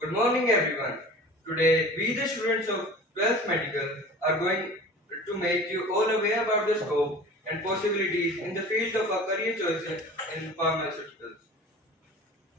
Good morning, everyone. Today, we, the students of 12th Medical, are going to make you all aware about the scope and possibilities in the field of our career choices in pharmaceuticals.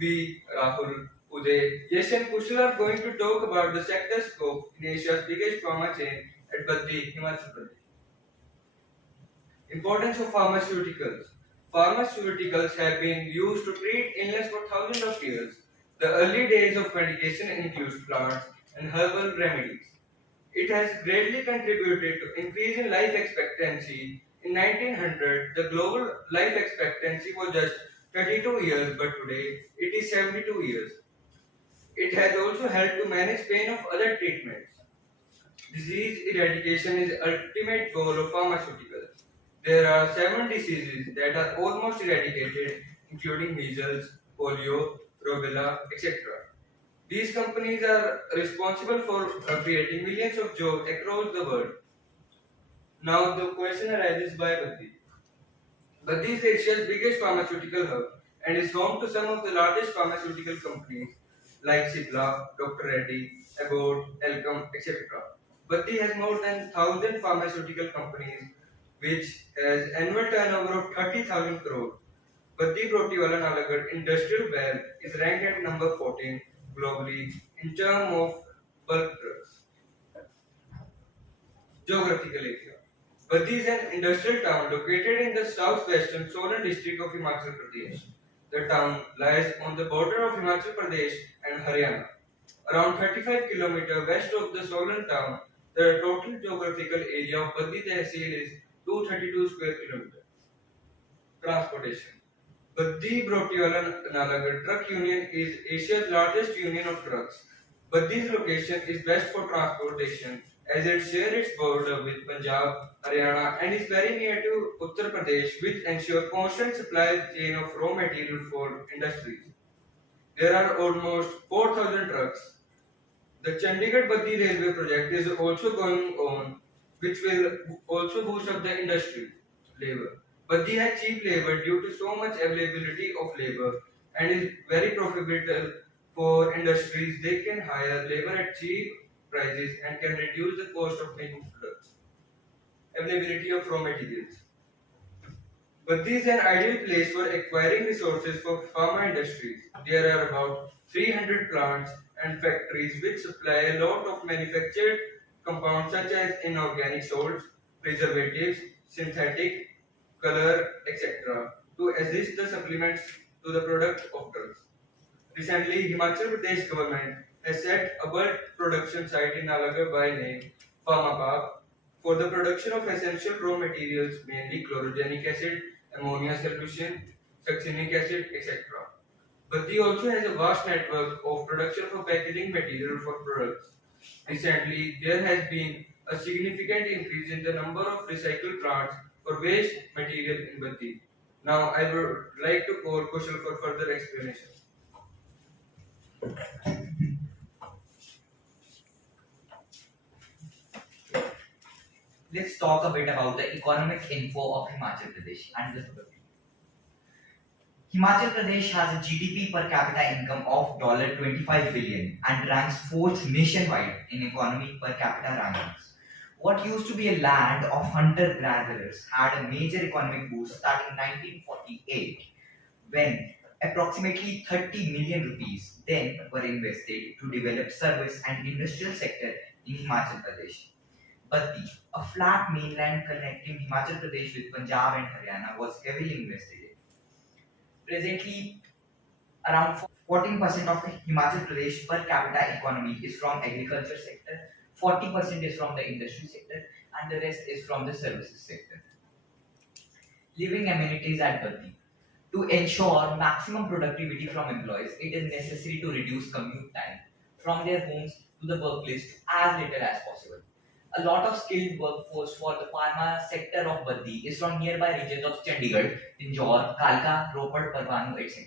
We, Rahul, Uday, Yash, and Kushal are going to talk about the sector scope in Asia's biggest pharma chain at Baddi, Himachal Pradesh. Importance of pharmaceuticals. Pharmaceuticals have been used to treat illness for thousands of years. The early days of medication include plants and herbal remedies. It has greatly contributed to increase in life expectancy. In 1900, the global life expectancy was just 32 years, but today it is 72 years. It has also helped to manage pain of other treatments. Disease eradication is the ultimate goal of pharmaceuticals. There are 7 diseases that are almost eradicated, including measles, polio, rubella, etc. These companies are responsible for creating millions of jobs across the world. Now the question arises by Baddi. Baddi is Asia's biggest pharmaceutical hub and is home to some of the largest pharmaceutical companies like Cipla, Dr. Reddy, Abbott, Elcom, etc. Baddi has more than 1,000 pharmaceutical companies which has annual turnover of 30,000 crore. Baddi Brotiwala Nalagarh Industrial Bell is ranked at number 14 globally in terms of bulk drugs. Geographical area. Baddi is an industrial town located in the southwestern Solan district of Himachal Pradesh. The town lies on the border of Himachal Pradesh and Haryana. Around 35 km west of the Solan town, the total geographical area of Baddi Tehsil is 232 square kilometers. Transportation. Baddi Brotiwala Nalagarh Truck Union is Asia's largest union of trucks. Baddi's location is best for transportation as it shares its border with Punjab, Haryana and is very near to Uttar Pradesh which ensure constant supply chain of raw material for industries. There are almost 4,000 trucks. The Chandigarh Baddi railway project is also going on which will also boost up the industry labor. Baddi has cheap labor due to so much availability of labor and is very profitable for industries. They can hire labor at cheap prices and can reduce the cost of making products. Availability of raw materials. Baddi is an ideal place for acquiring resources for pharma industries. There are about 300 plants and factories which supply a lot of manufactured compounds such as inorganic salts, preservatives, synthetic, color, etc. to assist the supplements to the product of drugs. Recently, Himachal Pradesh government has set a bulk production site in Nalagarh by name Pharma Park for the production of essential raw materials mainly chlorogenic acid, ammonia solution, succinic acid, etc. Baddi also has a vast network of production for packaging material for products. Recently, there has been a significant increase in the number of recycled plants for waste material in Baddi. Now, I would like to call Kushal for further explanation. Let's talk a bit about the economic info of Himachal Pradesh and the geography. Himachal Pradesh has a GDP per capita income of $25 billion and ranks fourth nationwide in economy per capita rankings. What used to be a land of hunter-gatherers had a major economic boost starting in 1948 when approximately 30 million rupees then were invested to develop service and industrial sector in Himachal Pradesh. Baddi, a flat mainland connecting Himachal Pradesh with Punjab and Haryana, was heavily invested in. Presently, around 14% of the Himachal Pradesh per capita economy is from agriculture sector, 40% is from the industry sector, and the rest is from the services sector. Living amenities at Baddi. To ensure maximum productivity from employees, it is necessary to reduce commute time from their homes to the workplace to as little as possible. A lot of skilled workforce for the pharma sector of Baddi is from nearby regions of Chandigarh, Indore, Kalka, Ropar, Parvanu, etc.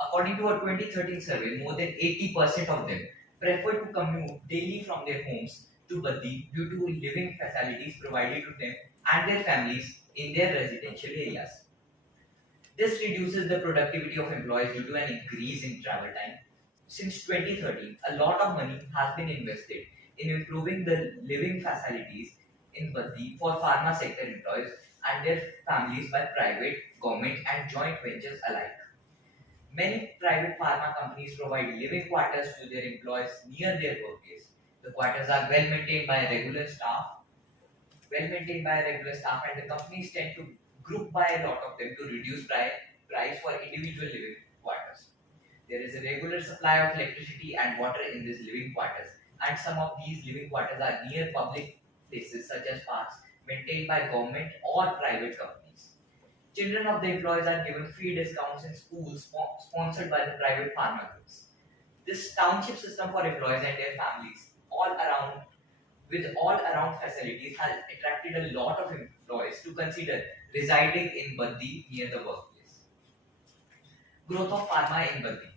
According to a 2013 survey, more than 80% of them prefer to commute daily from their homes to Baddi due to living facilities provided to them and their families in their residential areas. This reduces the productivity of employees due to an increase in travel time. Since 2013, a lot of money has been invested in improving the living facilities in Baddi for pharma sector employees and their families by private, government, and joint ventures alike. Many private pharma companies provide living quarters to their employees near their workplace. The quarters are well maintained by a regular staff, and the companies tend to group by a lot of them to reduce price for individual living quarters. There is a regular supply of electricity and water in these living quarters, and some of these living quarters are near public places such as parks maintained by government or private companies. Children of the employees are given free discounts in schools sponsored by the private pharma groups. This township system for employees and their families all around with all around facilities has attracted a lot of employees to consider residing in Baddi near the workplace. Growth of pharma in Baddi.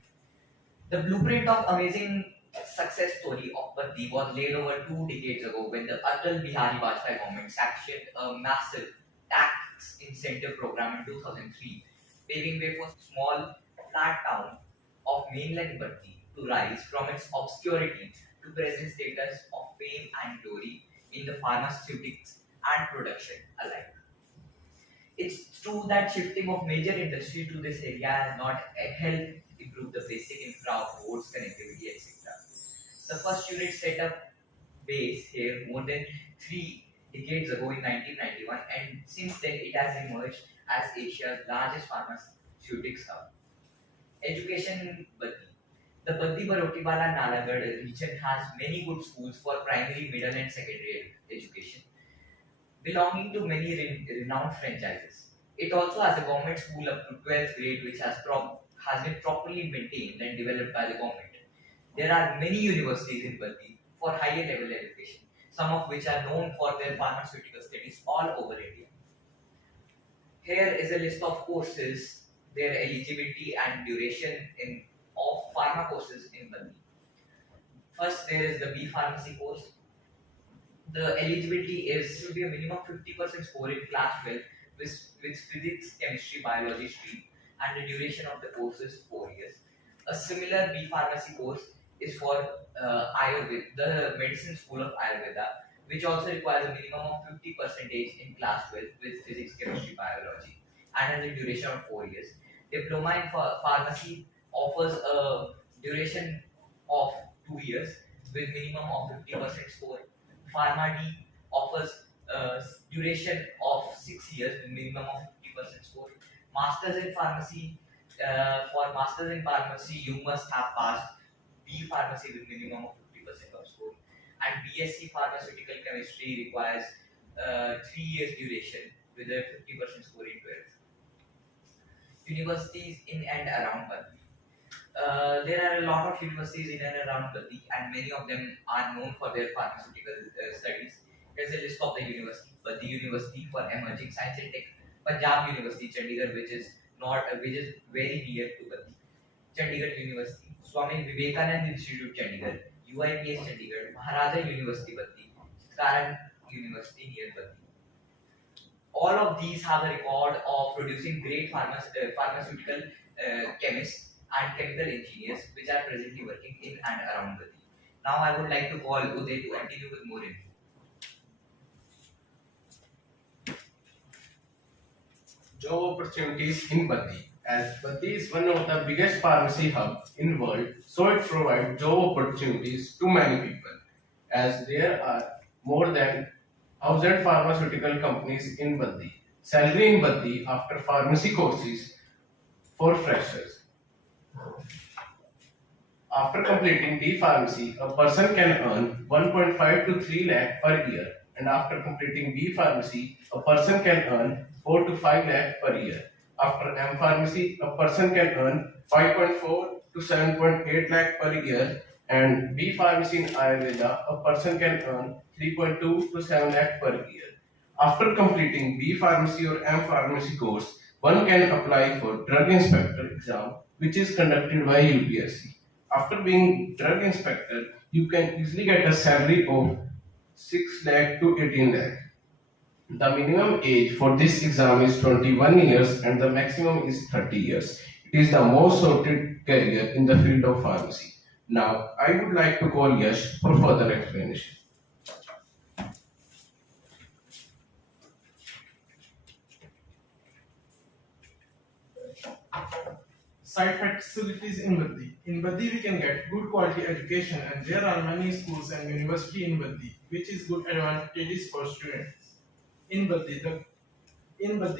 The blueprint of amazing success story of Baddi was laid over 2 decades ago when the Atal Bihari Vajpayee government sanctioned a massive tax incentive program in 2003, paving way for small flat town of mainland Baddi to rise from its obscurity to present status of fame and glory in the pharmaceutics and production alike. It's true that shifting of major industry to this area has not helped improve the basic infra of roads, connectivity, etc. The first unit set up base here more than 3 decades ago in 1991, and since then it has emerged as Asia's largest pharmaceutics hub. Education in Baddi. The Baddi Barotibala Nalagarh region has many good schools for primary, middle, and secondary education, belonging to many renowned franchises. It also has a government school up to 12th grade, which has been properly maintained and developed by the government. There are many universities in Baddi for higher level education, some of which are known for their pharmaceutical studies all over India. Here is a list of courses, their eligibility and duration of pharma courses in Baddi. First, there is the B Pharmacy course. The eligibility is should be a minimum 50% score in class 12 with physics, chemistry, biology stream, and the duration of the course is 4 years. A similar B Pharmacy course is for Ayurveda, the medicine school of Ayurveda, which also requires a minimum of 50% in class 12 with physics, chemistry, biology, and has a duration of 4 years. Diploma in Pharmacy offers a duration of 2 years with minimum of 50% score. Pharma D offers a duration of 6 years with minimum of 50% score. Masters in Pharmacy, for Masters in Pharmacy, you must have passed B Pharmacy with minimum of 50% of score. And BSc Pharmaceutical Chemistry requires 3 years duration with a 50% score in 12th. Universities in and around Baddi. There are a lot of universities in and around Baddi, and many of them are known for their pharmaceutical studies. Here's a list of the university: Baddi University for Emerging Science and Tech, Punjab University, Chandigarh, which is very near to Baddi, Chandigarh University, Swami Vivekanand Institute, Chandigarh, UIPS Chandigarh, Maharaja University, Baddi, Karan University near Baddi. All of these have a record of producing great pharmaceutical chemists and chemical engineers which are presently working in and around Baddi. Now I would like to call Uday to continue with more info. Job opportunities in Baddi. As Baddi is one of the biggest pharmacy hubs in world, so it provides job opportunities to many people. As there are more than 1,000 pharmaceutical companies in Baddi. Salary in Baddi after pharmacy courses for freshers. After completing D Pharmacy, a person can earn 1.5 to 3 lakh per year, and after completing B Pharmacy, a person can earn 4 to 5 lakh per year. After M Pharmacy, a person can earn 5.4 to 7.8 lakh per year, and B Pharmacy in Ayurveda, a person can earn 3.2 to 7 lakh per year. After completing B Pharmacy or M Pharmacy course, one can apply for Drug Inspector exam, which is conducted by UPSC. After being Drug Inspector, you can easily get a salary of 6 lakh to 18 lakh. The minimum age for this exam is 21 years and the maximum is 30 years. It is the most sought career in the field of pharmacy. Now, I would like to call Yash for further explanation. Site facilities in Baddi. In Baddi, we can get good quality education, and there are many schools and university in Baddi, which is good advantages for students. In Baddi,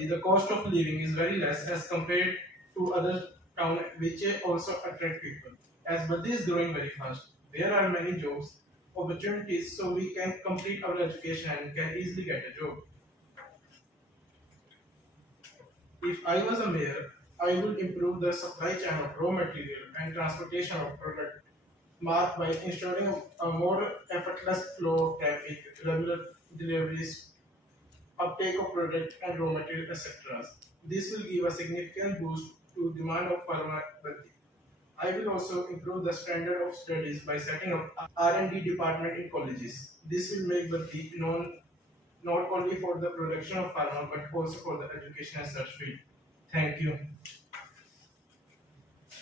the cost of living is very less as compared to other town, which also attract people. As Baddi is growing very fast, there are many jobs opportunities, so we can complete our education and can easily get a job. If I was a mayor, I would improve the supply chain of raw material and transportation of product marked by ensuring a more effortless flow of traffic, regular deliveries, uptake of product and raw material, etc. This will give a significant boost to demand of pharma. I will also improve the standard of studies by setting up R&D department in colleges. This will make Bhatti known not only for the production of pharma but also for the education and research field. Thank you.